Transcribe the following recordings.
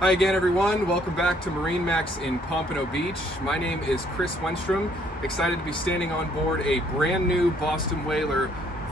Hi again, everyone. Welcome back to MarineMax in Pompano Beach. My name is Chris Wenstrom. Excited to be standing on board a brand new Boston Whaler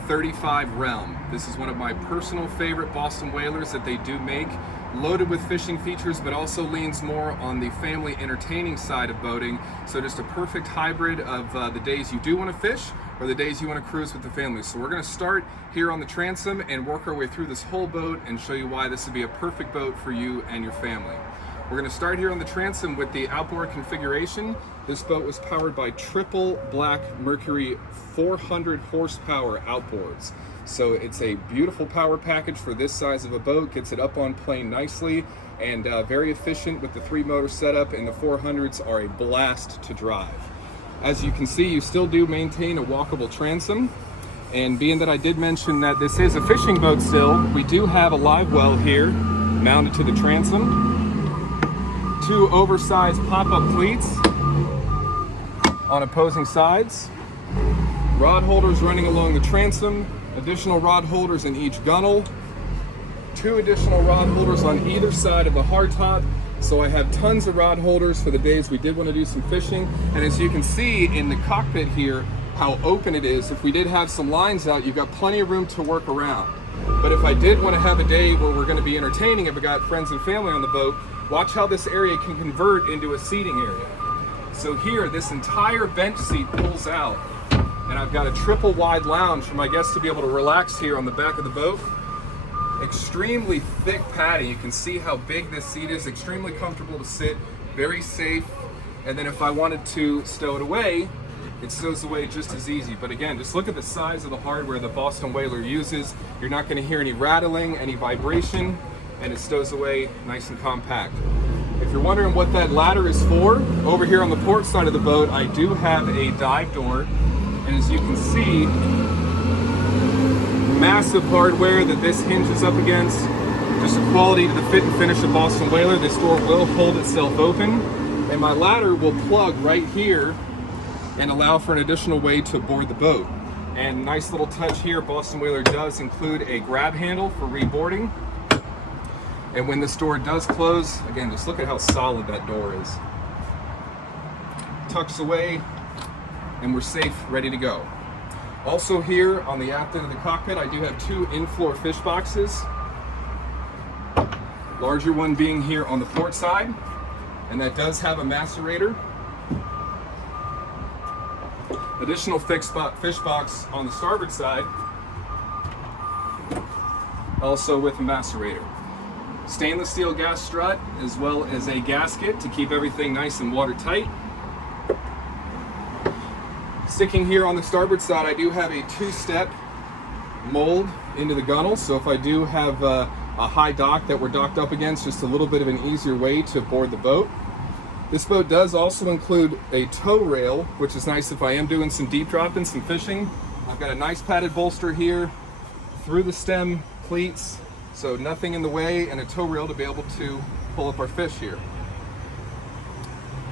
35 Realm. This is one of my personal favorite Boston Whalers that they do make, loaded with fishing features, but also leans more on the family entertaining side of boating. So just a perfect hybrid of the days you do want to fish or the days you want to cruise with the family. So we're going to start here on the transom and work our way through this whole boat and show you why this would be a perfect boat for you and your family. We're going to start here on the transom with the outboard configuration. This boat was powered by triple black Mercury 400 horsepower outboards. So it's a beautiful power package for this size of a boat, gets it up on plane nicely, and very efficient with the 3-motor setup, and the 400s are a blast to drive. As you can see, you still do maintain a walkable transom, and being that I did mention that this is a fishing boat still, we do have a live well here mounted to the transom. 2 oversized pop-up cleats on opposing sides. Rod holders running along the transom. Additional rod holders in each gunnel. 2 additional rod holders on either side of the hardtop. So I have tons of rod holders for the days we did want to do some fishing. And as you can see in the cockpit here, how open it is. If we did have some lines out, you've got plenty of room to work around. But if I did want to have a day where we're going to be entertaining, if we got friends and family on the boat, watch how this area can convert into a seating area. So here, this entire bench seat pulls out, and I've got a triple wide lounge for my guests to be able to relax here on the back of the boat. Extremely thick padding. You can see how big this seat is, extremely comfortable to sit, very safe. And then if I wanted to stow it away, it stows away just as easy. But again, just look at the size of the hardware the Boston Whaler uses. You're not going to hear any rattling, any vibration, and it stows away nice and compact. If you're wondering what that ladder is for, over here on the port side of the boat, I do have a dive door. And as you can see, massive hardware that this hinges up against. Just a quality to the fit and finish of Boston Whaler. This door will hold itself open, and my ladder will plug right here and allow for an additional way to board the boat. And nice little touch here, Boston Whaler does include a grab handle for reboarding. And when this door does close, again, just look at how solid that door is. Tucks away, and we're safe, ready to go. Also here on the aft end of the cockpit, I do have 2 in-floor fish boxes. Larger one being here on the port side, and that does have a macerator. Additional fish box on the starboard side, also with a macerator. Stainless steel gas strut, as well as a gasket to keep everything nice and watertight. Sticking here on the starboard side, I do have a 2-step mold into the gunnel, so if I do have a high dock that we're docked up against, just a little bit of an easier way to board the boat. This boat does also include a tow rail, which is nice if I am doing some deep dropping, some fishing. I've got a nice padded bolster here through the stem cleats, so nothing in the way, and a tow rail to be able to pull up our fish here.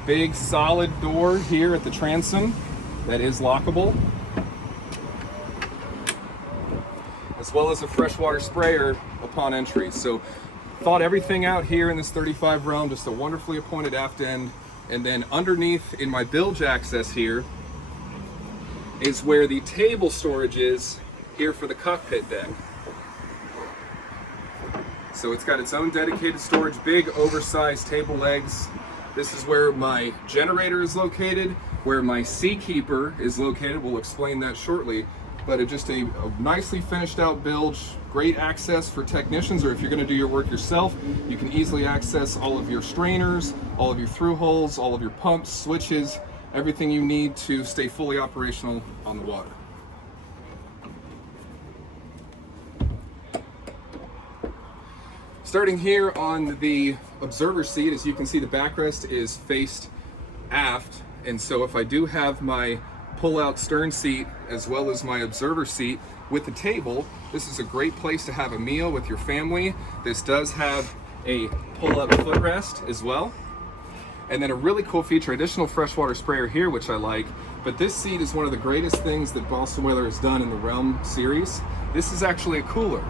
Big solid door here at the transom that is lockable, as well as a freshwater sprayer upon entry. So thought everything out here in this 35 Realm, just a wonderfully appointed aft end. And then underneath in my bilge access here is where the table storage is here for the cockpit deck. So it's got its own dedicated storage, big oversized table legs. This is where my generator is located, where my seakeeper is located. We'll explain that shortly. But just a nicely finished out bilge, great access for technicians, or if you're going to do your work yourself, you can easily access all of your strainers, all of your through holes, all of your pumps, switches, everything you need to stay fully operational on the water. Starting here on the observer seat, as you can see, the backrest is faced aft, and so if I do have my pull-out stern seat as well as my observer seat with the table, this is a great place to have a meal with your family. This does have a pull-up footrest as well. And then a really cool feature, additional freshwater sprayer here, which I like, but this seat is one of the greatest things that Boston Whaler has done in the Realm series. This is actually a cooler.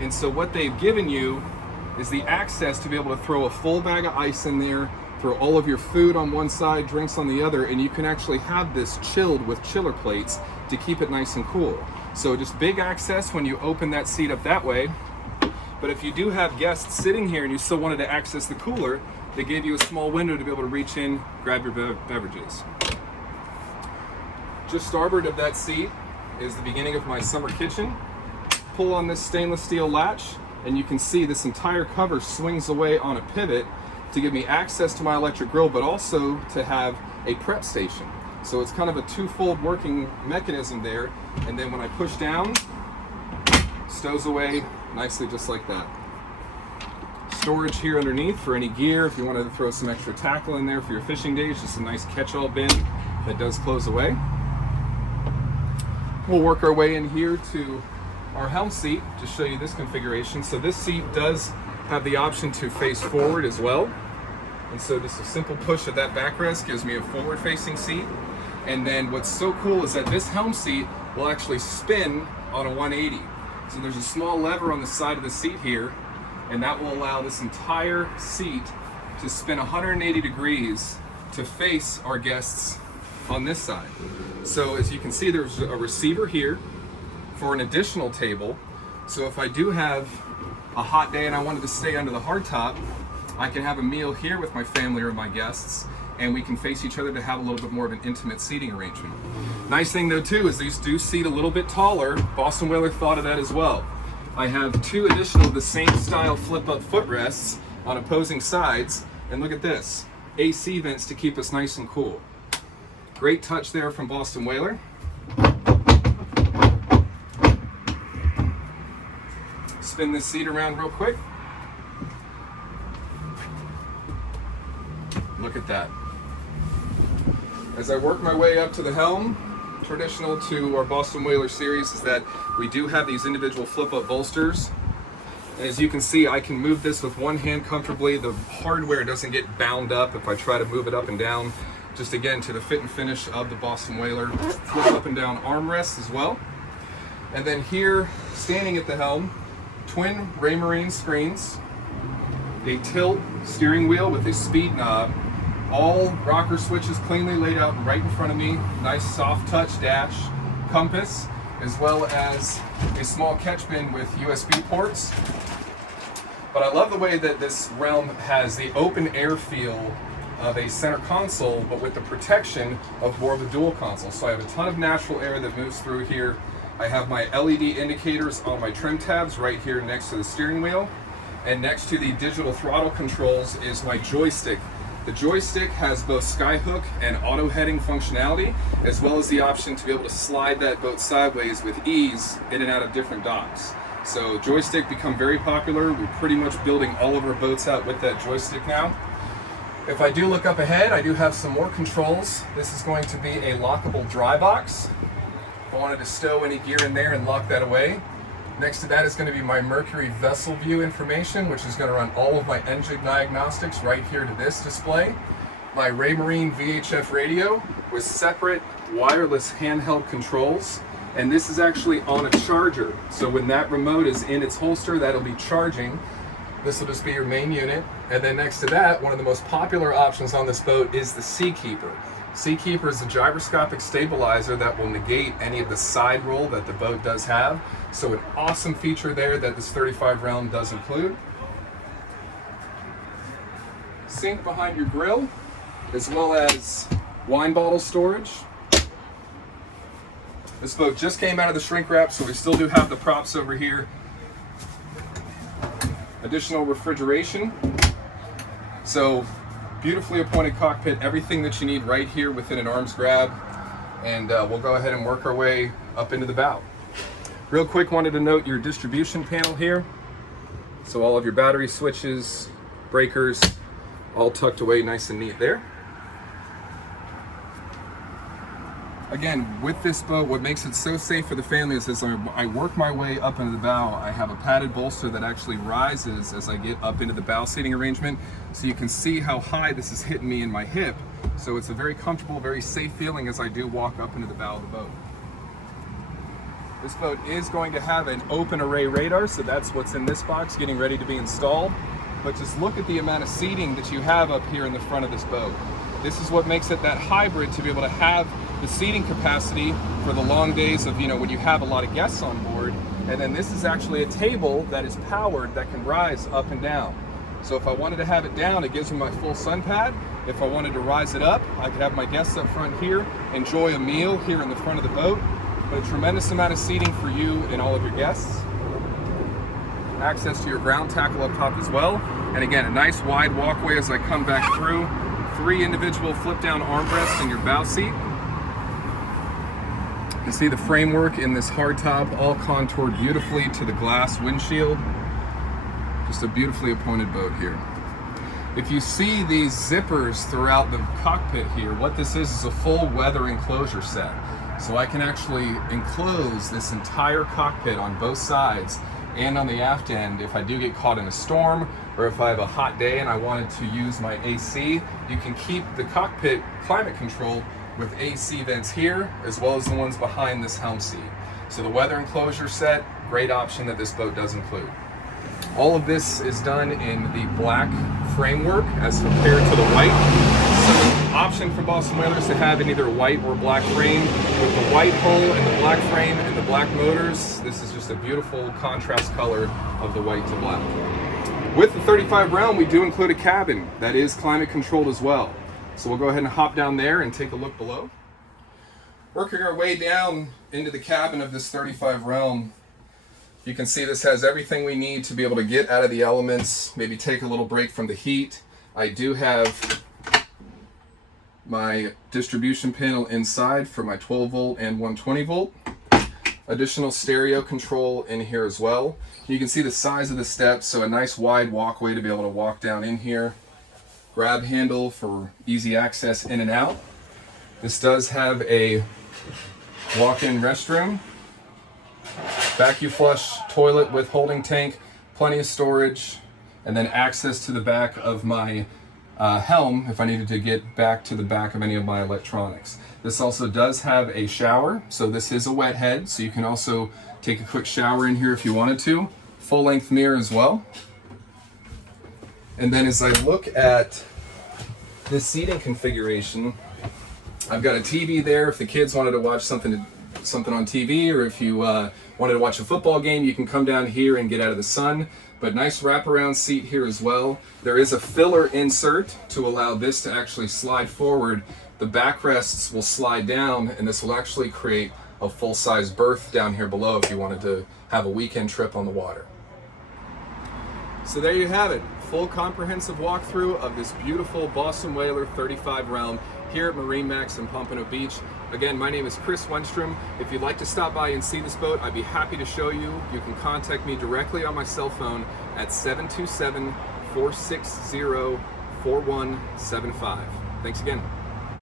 And so what they've given you is the access to be able to throw a full bag of ice in there, throw all of your food on one side, drinks on the other, and you can actually have this chilled with chiller plates to keep it nice and cool. So just big access when you open that seat up that way. But if you do have guests sitting here and you still wanted to access the cooler, they gave you a small window to be able to reach in, grab your beverages. Just starboard of that seat is the beginning of my summer kitchen. Pull on this stainless steel latch, and you can see this entire cover swings away on a pivot to give me access to my electric grill, but also to have a prep station. So it's kind of a twofold working mechanism there. And then when I push down, stows away nicely just like that. Storage here underneath for any gear. If you wanted to throw some extra tackle in there for your fishing days, just a nice catch-all bin that does close away. We'll work our way in here to our helm seat to show you this configuration. So this seat does have the option to face forward as well. And so just a simple push of that backrest gives me a forward facing seat. And then what's so cool is that this helm seat will actually spin on a 180. So there's a small lever on the side of the seat here, and that will allow this entire seat to spin 180 degrees to face our guests on this side. So as you can see, there's a receiver here for an additional table. So if I do have a hot day and I wanted to stay under the hardtop, I can have a meal here with my family or my guests, and we can face each other to have a little bit more of an intimate seating arrangement. Nice thing though too is these do seat a little bit taller. Boston Whaler thought of that as well. I have two additional of the same style flip up footrests on opposing sides, and look at this, AC vents to keep us nice and cool. Great touch there from Boston Whaler. Spin this seat around real quick. Look at that. As I work my way up to the helm, traditional to our Boston Whaler series is that we do have these individual flip-up bolsters. And as you can see, I can move this with one hand comfortably. The hardware doesn't get bound up if I try to move it up and down. Just again, to the fit and finish of the Boston Whaler. Flip up and down armrests as well. And then here, standing at the helm, twin Raymarine screens, a tilt steering wheel with a speed knob, all rocker switches cleanly laid out right in front of me, nice soft touch dash, compass, as well as a small catch bin with USB ports. But I love the way that this realm has the open air feel of a center console, but with the protection of more of a dual console. So I have a ton of natural air that moves through here. I have my LED indicators on my trim tabs right here next to the steering wheel. And next to the digital throttle controls is my joystick. The joystick has both skyhook and auto heading functionality, as well as the option to be able to slide that boat sideways with ease in and out of different docks. So joystick become very popular. We're pretty much building all of our boats out with that joystick now. If I do look up ahead, I do have some more controls. This is going to be a lockable dry box. If I wanted to stow any gear in there and lock that away. Next to that is going to be my Mercury vessel view information, which is going to run all of my engine diagnostics right here to this display. My Raymarine VHF radio with separate wireless handheld controls, and this is actually on a charger. So when that remote is in its holster, that'll be charging. This will just be your main unit. And then next to that, one of the most popular options on this boat is the Seakeeper. Seakeeper is a gyroscopic stabilizer that will negate any of the side roll that the boat does have. So an awesome feature there that this 35 realm does include. Sink behind your grill, as well as wine bottle storage. This boat just came out of the shrink wrap, so we still do have the props over here. Additional refrigeration. So beautifully appointed cockpit, everything that you need right here within an arm's grab. And we'll go ahead and work our way up into the bow. Real quick, wanted to note your distribution panel here. So all of your battery switches, breakers, all tucked away nice and neat there. Again, with this boat, what makes it so safe for the family is as I work my way up into the bow, I have a padded bolster that actually rises as I get up into the bow seating arrangement. So you can see how high this is hitting me in my hip. So it's a very comfortable, very safe feeling as I do walk up into the bow of the boat. This boat is going to have an open array radar, so that's what's in this box getting ready to be installed. But just look at the amount of seating that you have up here in the front of this boat. This is what makes it that hybrid, to be able to have the seating capacity for the long days of, when you have a lot of guests on board. And then this is actually a table that is powered that can rise up and down. So if I wanted to have it down, it gives me my full sun pad. If I wanted to rise it up, I could have my guests up front here, enjoy a meal here in the front of the boat. But a tremendous amount of seating for you and all of your guests. Access to your ground tackle up top as well. And again, a nice wide walkway as I come back through. 3 individual flip down armrests in your bow seat. You can see the framework in this hardtop all contoured beautifully to the glass windshield. Just a beautifully appointed boat here. If you see these zippers throughout the cockpit here, what this is a full weather enclosure set. So I can actually enclose this entire cockpit on both sides and on the aft end if I do get caught in a storm, or if I have a hot day and I wanted to use my AC. You can keep the cockpit climate control with AC vents here, as well as the ones behind this helm seat. So the weather enclosure set, great option that this boat does include. All of this is done in the black framework as compared to the white. So the option for Boston Whalers to have in either white or black frame. With the white hull and the black frame and the black motors, this is just a beautiful contrast color of the white to black. With the 35 realm, we do include a cabin that is climate controlled as well. So we'll go ahead and hop down there and take a look below. Working our way down into the cabin of this 35 realm, you can see this has everything we need to be able to get out of the elements, maybe take a little break from the heat. I do have my distribution panel inside for my 12 volt and 120 volt. Additional stereo control in here as well. You can see the size of the steps, so a nice wide walkway to be able to walk down in here. Grab handle for easy access in and out. This does have a walk-in restroom. Vacuum flush toilet with holding tank, plenty of storage, and then access to the back of my helm if I needed to get back to the back of any of my electronics. This also does have a shower, so this is a wet head, so you can also take a quick shower in here if you wanted to. Full length mirror as well. And then as I look at this seating configuration, I've got a TV there if the kids wanted to watch something on TV, or if you wanted to watch a football game, you can come down here and get out of the sun. But nice wraparound seat here as well. There is a filler insert to allow this to actually slide forward. The backrests will slide down, and this will actually create a full-size berth down here below if you wanted to have a weekend trip on the water. So there you have it, full comprehensive walkthrough of this beautiful Boston Whaler 35 realm here at MarineMax in Pompano Beach. Again, my name is Chris Wenstrom. If you'd like to stop by and see this boat, I'd be happy to show you. You can contact me directly on my cell phone at 727-460-4175. Thanks again.